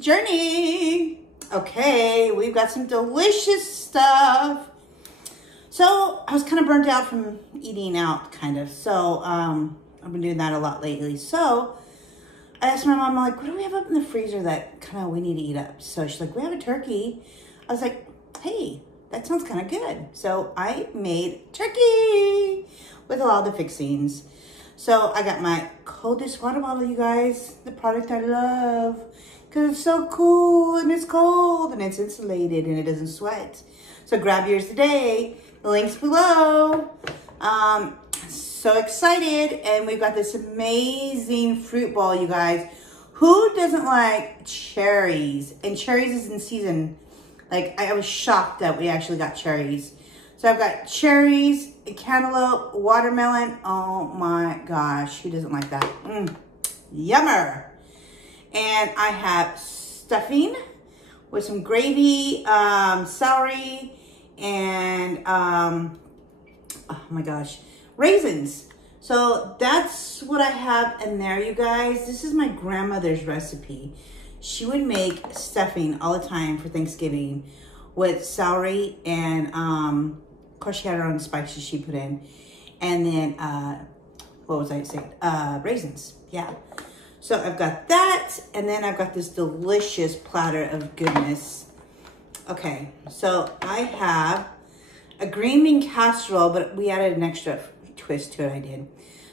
Journey. Okay, we've got some delicious stuff. So I was kind of burnt out from eating out, kind of. So I've been doing that a lot lately. So I asked my mom, I'm like, what do we have up in the freezer that kind of we need to eat up? So she's like, we have a turkey. I was like, hey, that sounds kind of good. So I made turkey with all the fixings. So I got my Coldest water bottle, you guys, the product I love. Because it's so cool and it's cold and it's insulated and it doesn't sweat. So grab yours today. The link's below. So excited. And we've got this amazing fruit bowl, you guys. Who doesn't like cherries? And cherries is in season. Like, I was shocked that we actually got cherries. So I've got cherries, cantaloupe, watermelon. Oh my gosh, who doesn't like that? Yummer. And I have stuffing with some gravy, celery, and, oh my gosh, raisins. So that's what I have in there, you guys. This is my grandmother's recipe. She would make stuffing all the time for Thanksgiving with celery and, of course, she had her own spices she put in. And then, what was I saying? Raisins, yeah. So I've got that, and then I've got this delicious platter of goodness. Okay, so I have a green bean casserole, but we added an extra twist to it, I did.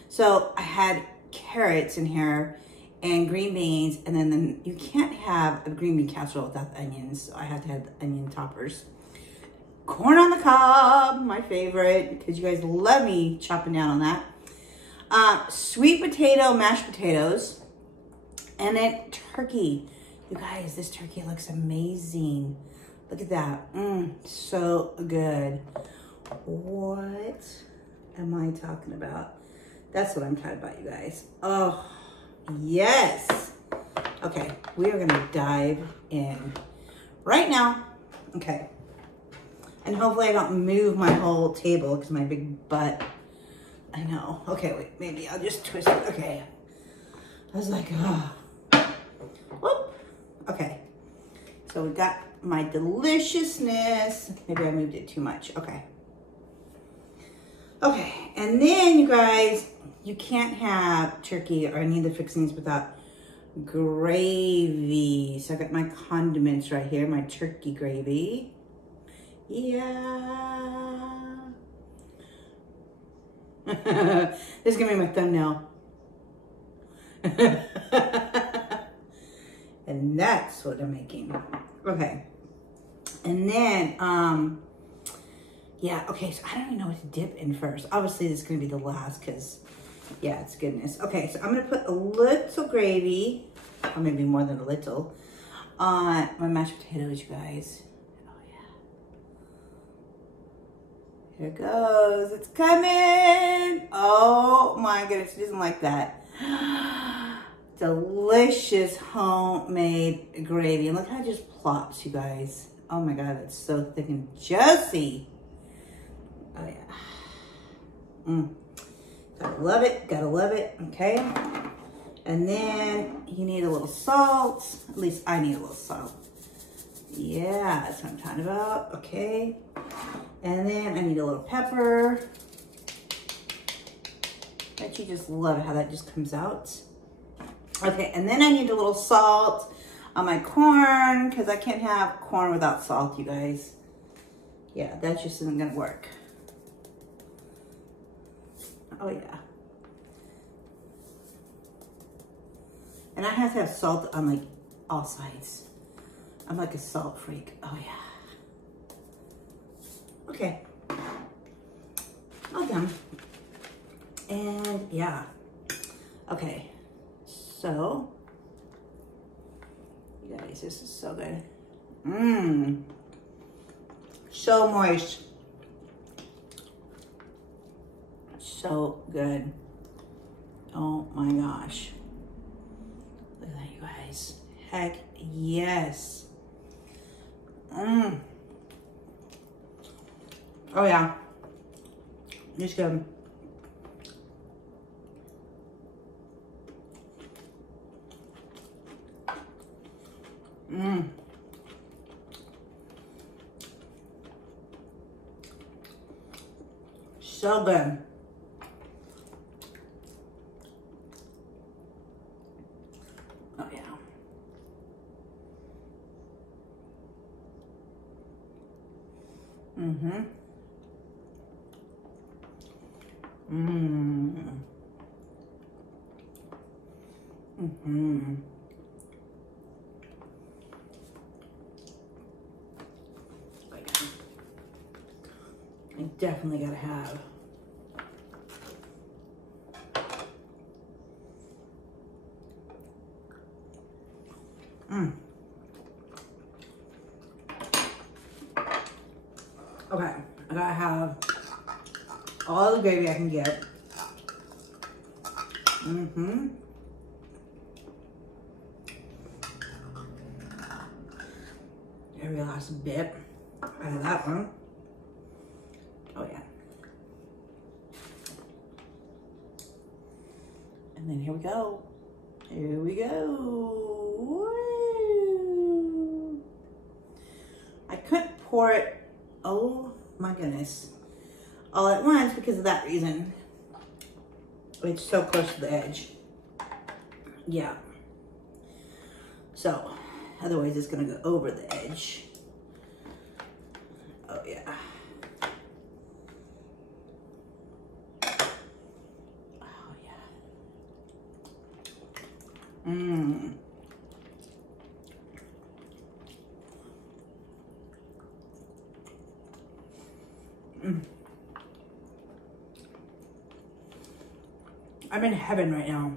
So I had carrots in here and green beans, and then you can't have a green bean casserole without the onions, so I had to have the onion toppers. Corn on the cob, my favorite, because you guys love me chopping down on that. Sweet potato, mashed potatoes. And then turkey. You guys, this turkey looks amazing. Look at that. So good. What am I talking about? That's what I'm talking about, you guys. Oh, yes. Okay, we are gonna dive in right now. Okay. And hopefully I don't move my whole table because my big butt. I know. Okay, wait, maybe I'll just twist it. Okay. I was like, oh. Whoop. Okay, so we got my deliciousness. Maybe I moved it too much. Okay. Okay, and then you guys, you can't have turkey or any of the fixings without gravy. So I got my condiments right here, my turkey gravy. Yeah. This is gonna be my thumbnail. And that's what I'm making. Okay. And then, yeah, okay, so I don't even know what to dip in first. Obviously, this is going to be the last because, yeah, it's goodness. Okay, so I'm going to put a little gravy, or maybe more than a little, on my mashed potatoes, you guys. Oh, yeah. Here it goes. It's coming. Oh, my goodness. Who doesn't like that? Delicious homemade gravy. And look how it just plops, you guys. Oh my God, it's so thick and juicy. Oh yeah. Gotta love it, gotta love it, okay? And then you need a little salt. At least I need a little salt. Yeah, that's what I'm talking about, okay? And then I need a little pepper. Don't you just love how that just comes out? Okay, and then I need a little salt on my corn because I can't have corn without salt, you guys. Yeah, that just isn't gonna work. Oh yeah. And I have to have salt on like all sides. I'm like a salt freak. Oh yeah. Okay. All done. And yeah. Okay. So, you guys, this is so good. So moist. So good. Oh my gosh. that, you guys. Heck yes. Mmm. Oh yeah. It's good. Mmm. So good. Oh yeah. Mm-hmm. Mmm. Mm-hmm. Oh yeah. I definitely gotta have. Mm. Okay, I gotta have all the gravy I can get. Mm-hmm. Every last bit out of that one. Oh yeah. And then here we go. Here we go. Woo. I couldn't pour it, oh my goodness, all at once because of that reason. It's so close to the edge. Yeah. So, otherwise it's gonna go over the edge. Oh yeah. Oh yeah. Mmm. Mm. I'm in heaven right now.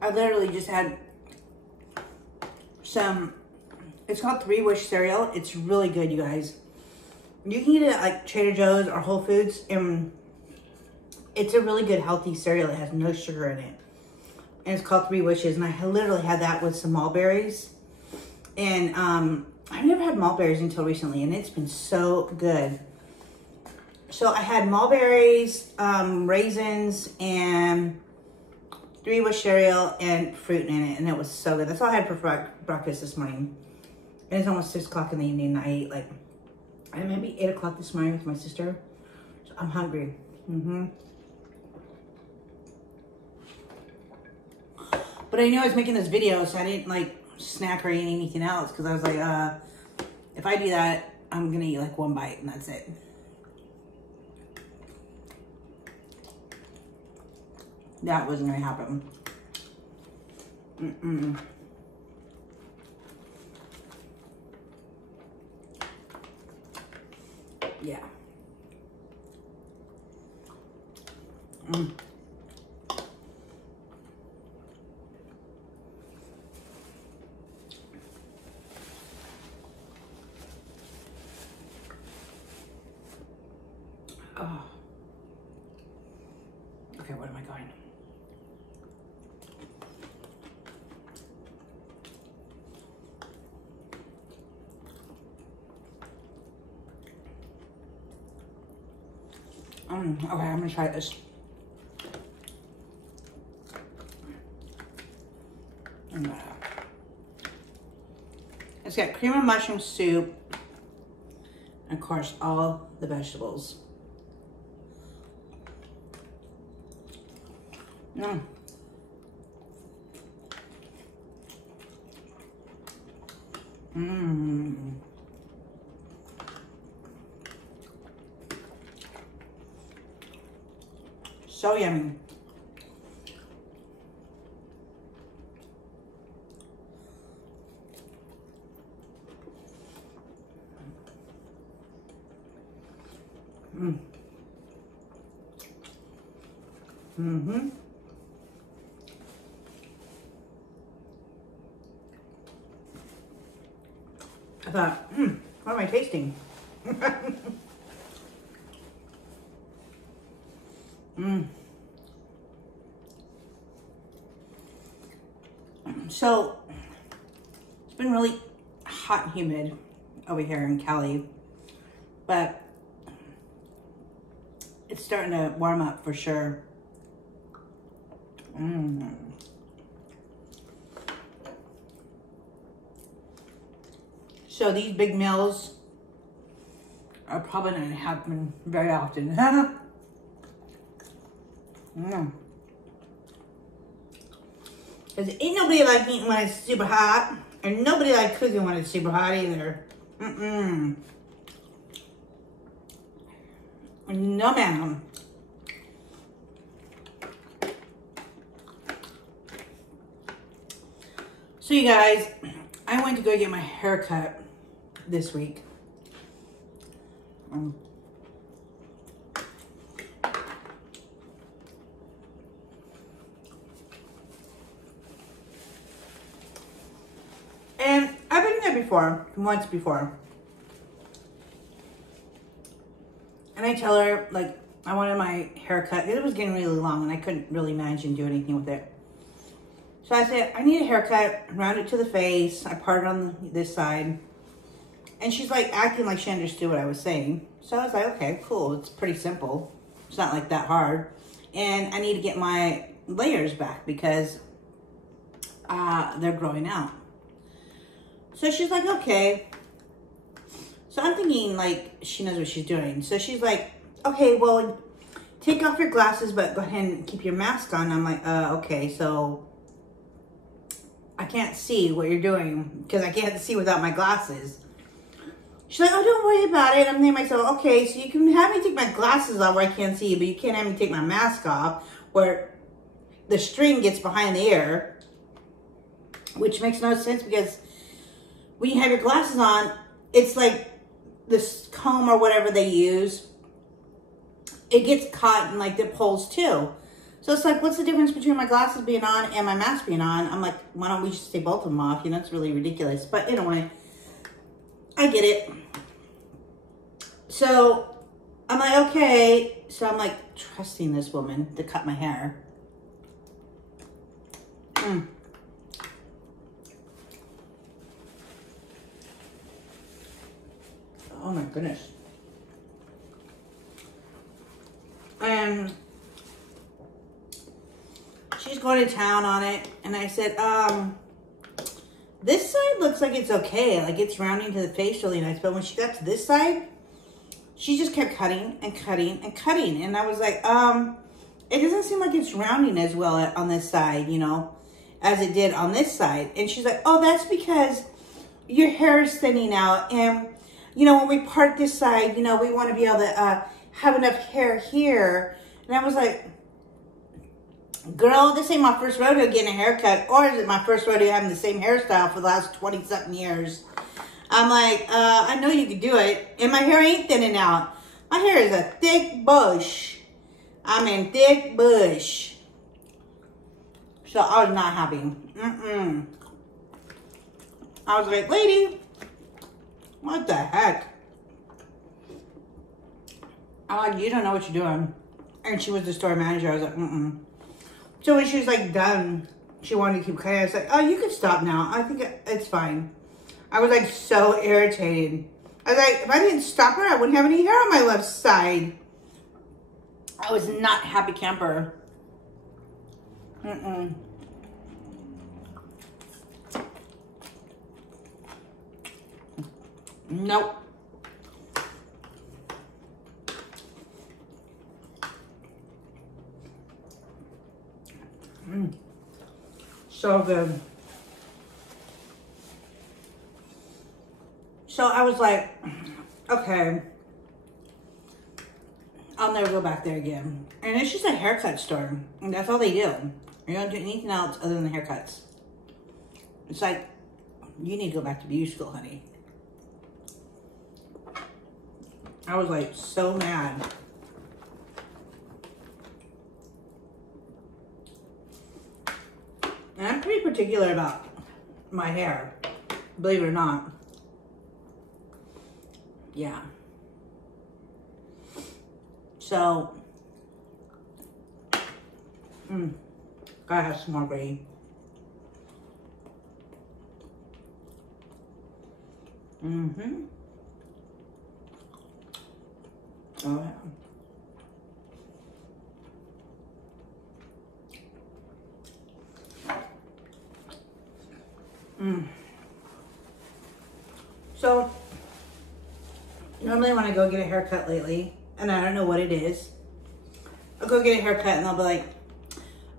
I literally just had some, it's called 3-Wish cereal. It's really good, you guys. You can get it at like Trader Joe's or Whole Foods, and it's a really good healthy cereal. It has no sugar in it. And it's called 3 Wishes, and I literally had that with some mulberries. And I've never had mulberries until recently, and it's been so good. So I had mulberries, raisins, and 3-Wish cereal and fruit in it, and it was so good. That's all I had for breakfast this morning. And it's almost 6 o'clock in the evening, and I ate like, maybe 8 o'clock this morning with my sister. So I'm hungry. Mm-hmm. But I knew I was making this video, so I didn't like snack or eat anything else, because I was like, if I do that, I'm gonna eat like 1 bite and that's it. That wasn't gonna happen. Mm-mm. Yeah. Mm. Oh. Okay, what am I going? Okay, I'm gonna try this. It's got cream of mushroom soup, and of course all the vegetables. Mm. Mmm. So yummy. Mm. Mm-hmm. I thought, what am I tasting? So it's been really hot and humid over here in Cali, but it's starting to warm up for sure. So these big meals are probably not happening very often. Because ain't nobody like eating when it's super hot, and nobody like cooking when it's super hot either. No, ma'am. So you guys, I went to go get my hair cut this week. And I've been there before, once before. And I tell her, like, I wanted my hair cut. It was getting really long and I couldn't really manage and do anything with it. So I said, I need a haircut, round it to the face. I parted on this side. And she's like acting like she understood what I was saying. So I was like, okay, cool. It's pretty simple. It's not like that hard. And I need to get my layers back because they're growing out. So she's like, okay. So I'm thinking like she knows what she's doing. So she's like, okay, well, take off your glasses, but go ahead and keep your mask on. I'm like, okay, so I can't see what you're doing because I can't see without my glasses. She's like, oh, don't worry about it. I'm thinking to myself, okay, so you can have me take my glasses off where I can't see, but you can't have me take my mask off where the string gets behind the ear, which makes no sense because when you have your glasses on, it's like this comb or whatever they use, it gets caught in like the holes too. So it's like, what's the difference between my glasses being on and my mask being on? I'm like, why don't we just take both of them off? You know, it's really ridiculous. But anyway, I get it. So I'm like, okay. So I'm like trusting this woman to cut my hair. Oh my goodness. And she's going to town on it. And I said, this side looks like it's okay. Like it's rounding to the face really nice. But when she got to this side, she just kept cutting and cutting and cutting. And I was like, it doesn't seem like it's rounding as well on this side, you know, as it did on this side. And she's like, oh, that's because your hair is thinning out. And, you know, when we part this side, you know, we want to be able to have enough hair here. And I was like, girl, this ain't my first rodeo getting a haircut, or is it my first rodeo having the same hairstyle for the last 20-something years? I'm like, I know you could do it, and my hair ain't thinning out. My hair is a thick bush. I mean, thick bush. So I was not happy. I was like, lady, what the heck? I'm like, you don't know what you're doing. And she was the store manager. I was like, So when she was like done, she wanted to keep cutting. I was like, oh, you can stop now. I think it's fine. I was like so irritated. I was like, if I didn't stop her, I wouldn't have any hair on my left side. I was not happy camper. Nope. So good. So I was like, okay, I'll never go back there again. And it's just a haircut store. And that's all they do. You don't do anything else other than haircuts. It's like, you need to go back to beauty school, honey. I was like so mad. And I'm pretty particular about my hair, believe it or not. Yeah. So, gotta have some more gravy. Mm-hmm. Oh, yeah. So, normally when I go get a haircut lately, and I don't know what it is, I'll go get a haircut and they'll be like,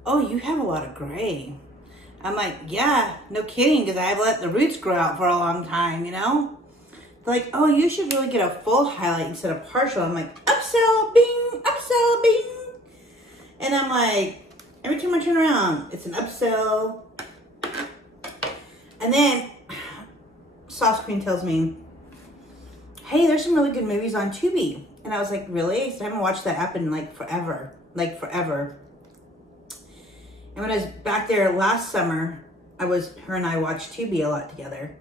oh, you have a lot of gray. I'm like, yeah, no kidding, because I've let the roots grow out for a long time, you know? They're like, oh, you should really get a full highlight instead of partial. I'm like, upsell, bing, upsell, bing. And I'm like, every time I turn around, it's an upsell. And then Soft Screen tells me, hey, there's some really good movies on Tubi. And I was like, really? So I haven't watched that app in like forever. Like forever. And when I was back there last summer, her and I watched Tubi a lot together.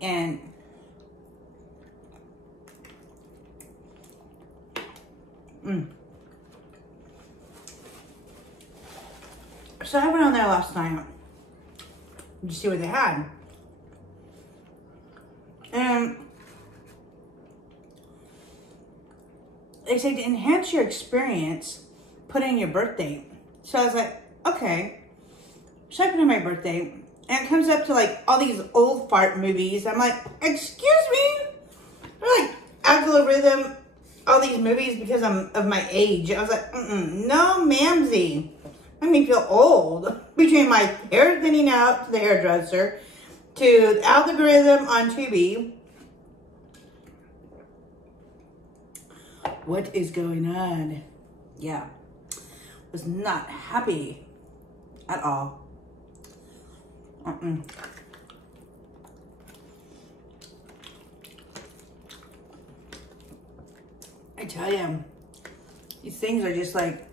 And so I went on there last night to see what they had. And they say to enhance your experience, put in your birth date. So I was like, okay. So I put in my birthday, and it comes up to like all these old fart movies. I'm like, excuse me? They're like algorithm, all these movies because I'm of my age. I was like, no, mamsy. Made me feel old. Between my hair thinning out to the hairdresser, to the algorithm on Tubi. What is going on? Yeah. Was not happy at all. I tell you, these things are just like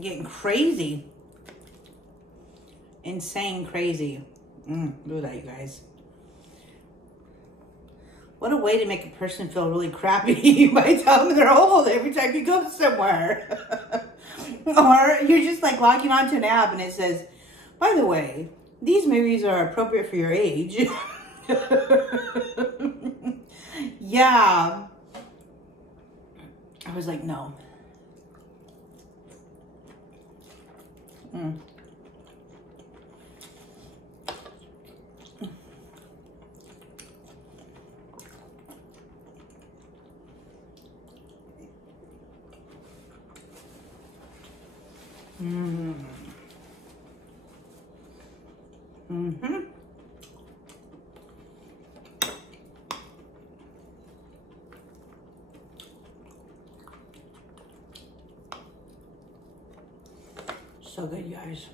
getting crazy. Insane crazy. Look at that, you guys. What a way to make a person feel really crappy by telling them they're old every time you go somewhere. Or you're just like logging onto an app and it says, by the way, these movies are appropriate for your age. Yeah. I was like, no. So good, you guys.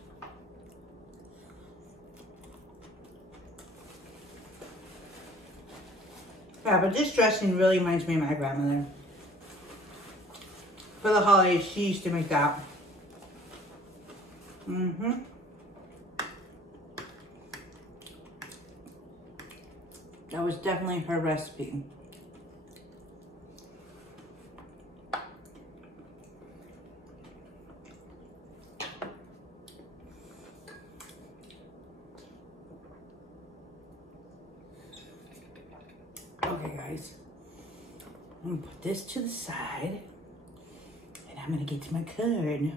Yeah, but this dressing really reminds me of my grandmother. For the holidays, she used to make that. That was definitely her recipe. Okay, guys. I'm gonna put this to the side. And I'm gonna get to my curd.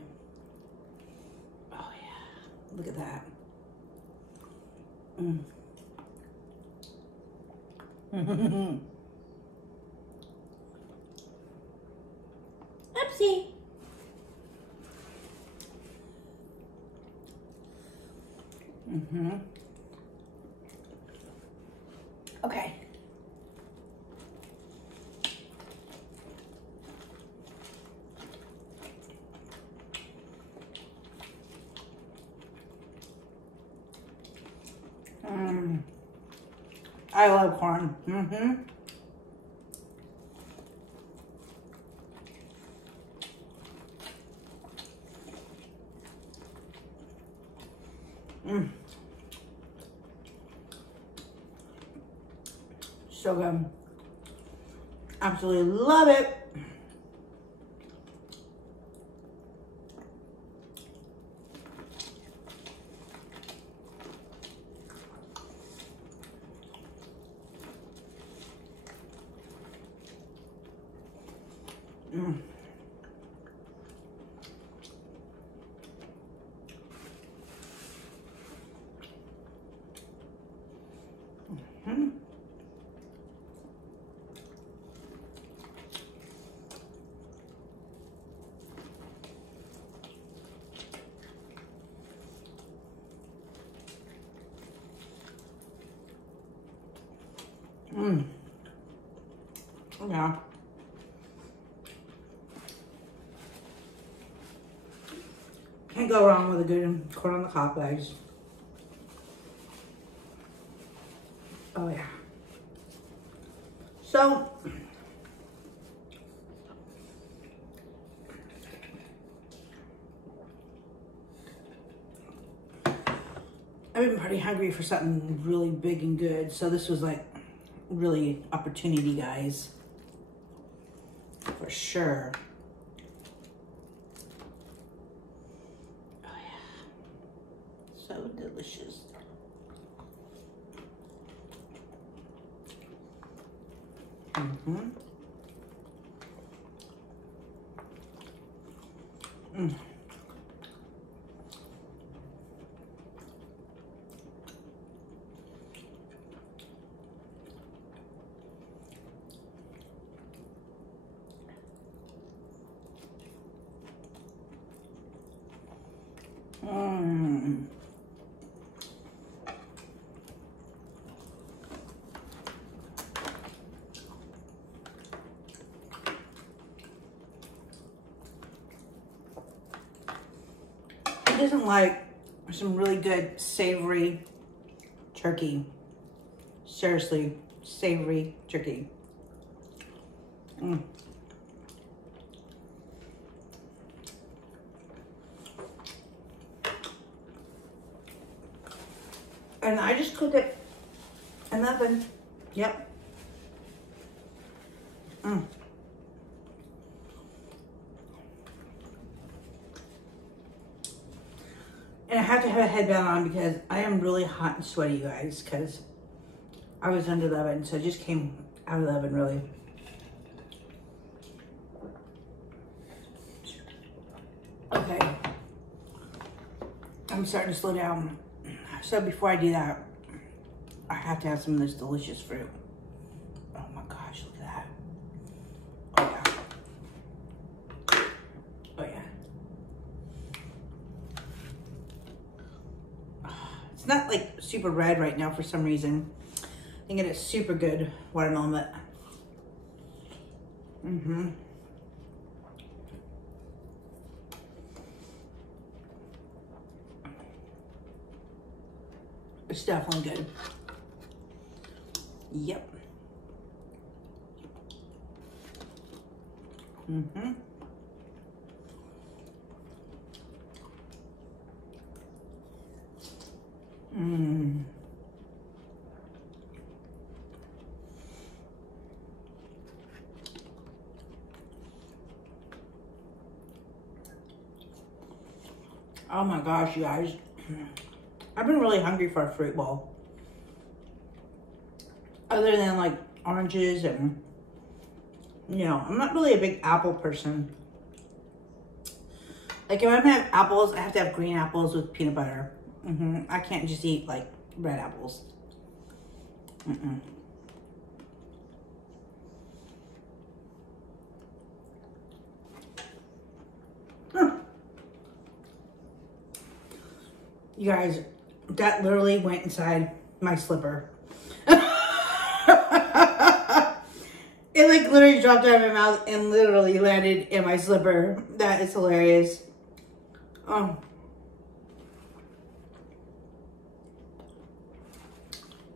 Oh yeah, look at that. Oopsie. Okay. I love corn. So good. Absolutely love it. Mm. Mm. Mm. Yeah. Can't go wrong with a good corn on the cob, guys. Oh yeah. So I've been pretty hungry for something really big and good, so this was like really opportunity, guys, for sure. Oh yeah, so delicious. Mm-hmm. Mm. Mm. Who doesn't like some really good savory turkey? Seriously, savory turkey. Mm. And I just cooked it in the oven. Yep. Mm. And I have to have a headband on because I am really hot and sweaty, you guys, because I was under the oven, so it just came out of the oven, really. Okay. I'm starting to slow down. So before I do that, I have to have some of this delicious fruit. Oh my gosh, look at that. Oh yeah. Oh yeah. It's not like super red right now for some reason. I think it is super good watermelon, but it's definitely good. Yep. Oh my gosh, you guys. I've been really hungry for a fruit bowl. Other than like oranges and, you know, I'm not really a big apple person. Like if I'm gonna have apples, I have to have green apples with peanut butter. I can't just eat like red apples. You guys, that literally went inside my slipper. It like literally dropped out of my mouth and literally landed in my slipper. That is hilarious. Oh.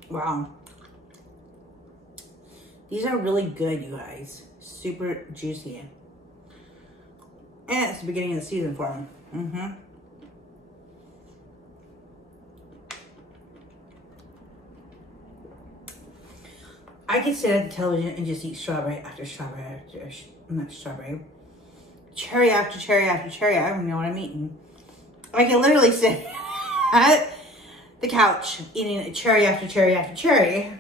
Wow. These are really good, you guys. Super juicy. And it's the beginning of the season for them. I can sit at the television and just eat strawberry after strawberry after, not strawberry, cherry after cherry after cherry. I don't even know what I'm eating. I can literally sit at the couch eating a cherry after cherry after cherry.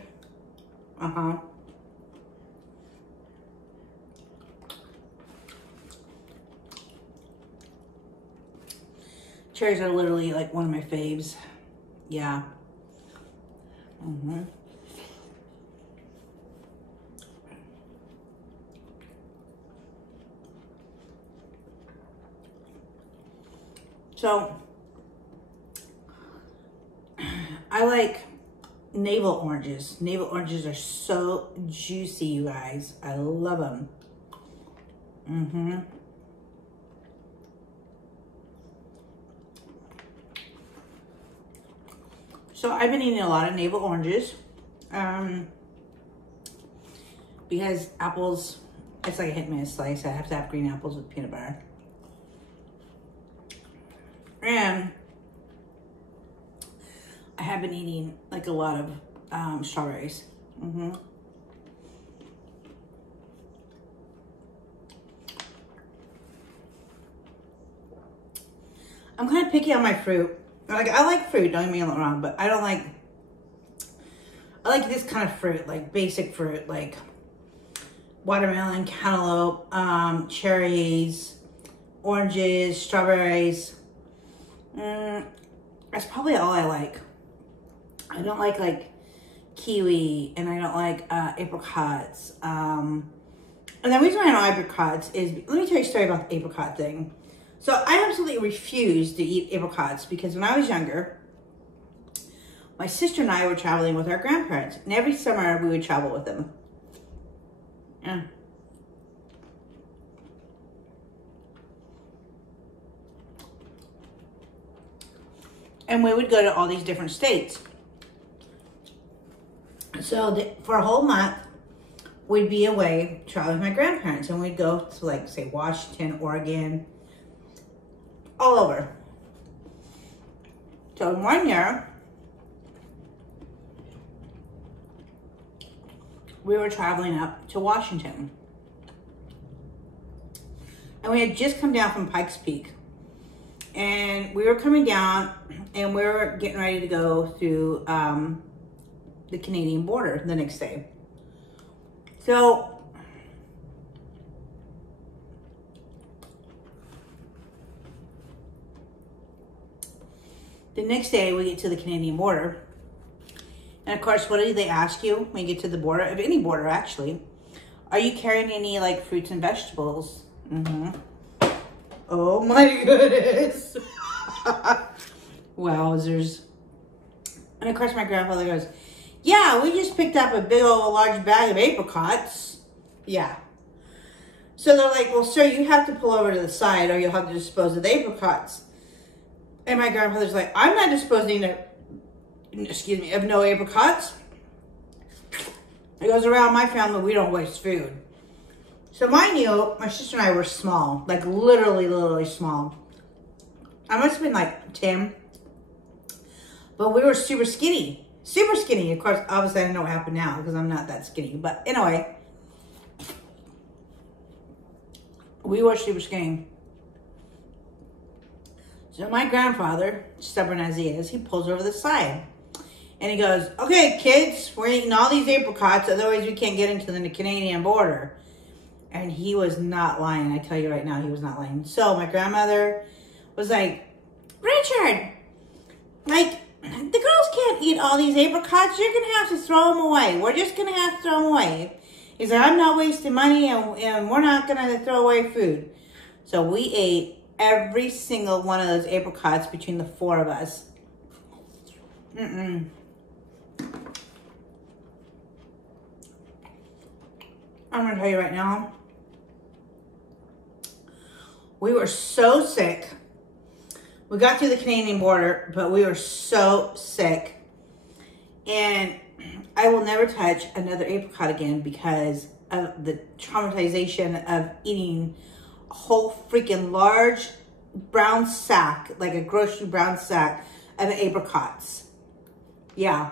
Cherries are literally like one of my faves. Yeah. So, I like navel oranges. Navel oranges are so juicy, you guys. I love them. So I've been eating a lot of navel oranges because apples, it's like a hit and miss. Like I said, I have to have green apples with peanut butter. And I have been eating like a lot of strawberries. I'm kind of picky on my fruit. Like, I like fruit, don't get me wrong, but I don't like, I like this kind of fruit, like basic fruit, like watermelon, cantaloupe, cherries, oranges, strawberries. That's probably all I like. I don't like kiwi, and I don't like apricots. And the reason why I don't like apricots is, let me tell you a story about the apricot thing. So I absolutely refused to eat apricots because when I was younger, my sister and I were traveling with our grandparents, and every summer we would travel with them. Yeah. And we would go to all these different states. So for a whole month, we'd be away traveling with my grandparents, and we'd go to, like, say, Washington, Oregon, all over. So in 1 year, we were traveling up to Washington. And we had just come down from Pikes Peak. And we were coming down, and we were getting ready to go through the Canadian border the next day. So the next day we get to the Canadian border. And of course, what do they ask you when you get to the border, of any border actually? Are you carrying any like fruits and vegetables? Oh my goodness. Wowzers. And of course my grandfather goes, yeah, we just picked up a big old large bag of apricots. Yeah. So they're like, well, sir, you have to pull over to the side or you'll have to dispose of the apricots. And my grandfather's like, I'm not disposing of, of no apricots. It goes around my family, we don't waste food. So mind you, my sister and I were small, like literally small. I must have been like 10, but we were super skinny. Super skinny. Of course, obviously I don't know what happened now because I'm not that skinny. But anyway, we were super skinny. So my grandfather, stubborn as he is, he pulls over the side. And he goes, okay, kids, we're eating all these apricots, otherwise we can't get into the Canadian border. And he was not lying. I tell you right now, he was not lying. So my grandmother was like, Richard, like, the girls can't eat all these apricots. You're going to have to throw them away. We're just going to have to throw them away. He said, I'm not wasting money, and we're not going to throw away food. So we ate every single one of those apricots between the 4 of us. I'm going to tell you right now, we were so sick. We got to the Canadian border, but we were so sick. And I will never touch another apricot again because of the traumatization of eating a whole freaking large brown sack, like a grocery brown sack of apricots. Yeah.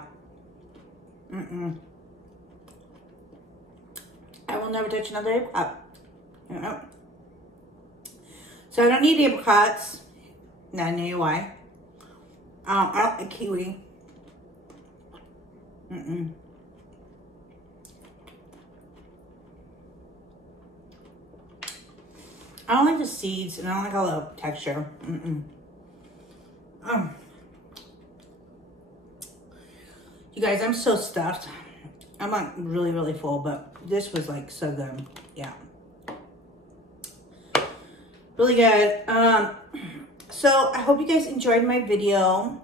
I will never touch another apricot. So I don't need apricots. Now I know why. I don't like kiwi. I don't like the seeds, and I don't like all the texture. You guys, I'm so stuffed. I'm like really, really full, but this was like so good. Yeah. Really good. So I hope you guys enjoyed my video.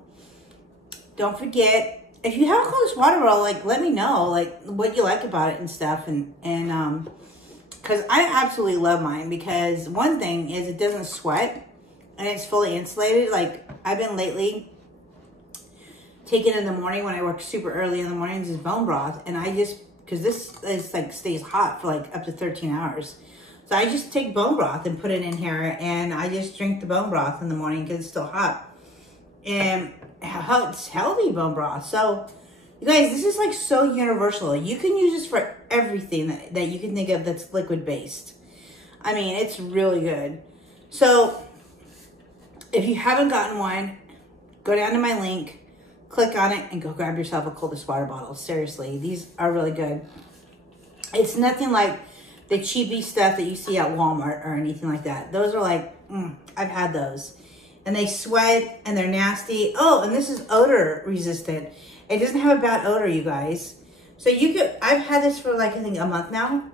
Don't forget, if you have a Coldest water bottle, like let me know like what you like about it and stuff. And because I absolutely love mine, because one thing is it doesn't sweat and it's fully insulated. Like I've been lately taking in the morning when I work super early in the mornings is bone broth, and I just, because this is like stays hot for like up to 13 hours. So I just take bone broth and put it in here, and I just drink the bone broth in the morning because it's still hot. And it's healthy bone broth. So you guys, this is like so universal. You can use this for everything that you can think of that's liquid based. I mean, it's really good. So if you haven't gotten one, go down to my link, click on it, and go grab yourself a Coldest water bottle. Seriously, these are really good. It's nothing like the cheapy stuff that you see at Walmart or anything like that. Those are like, I've had those. And they sweat and they're nasty. Oh, and this is odor resistant. It doesn't have a bad odor, you guys. So you could, I've had this for like, I think a month now.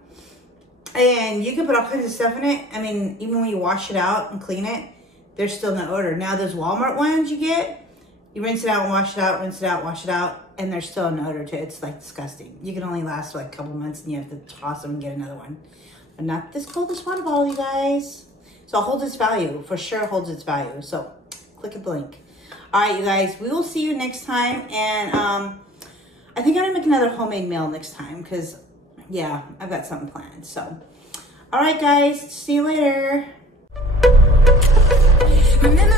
And you can put all kinds of stuff in it. I mean, even when you wash it out and clean it, there's still no odor. Now those Walmart ones you get, you rinse it out and wash it out, rinse it out, wash it out, and there's still an odor to it. It's like disgusting. You can only last for like a couple months and you have to toss them and get another one. But not this Coldest water bottle, you guys. So it holds its value. For sure holds its value. So click the link. All right, you guys. We will see you next time. And I think I'm going to make another homemade meal next time because, yeah, I've got something planned. So, all right, guys. See you later. Remember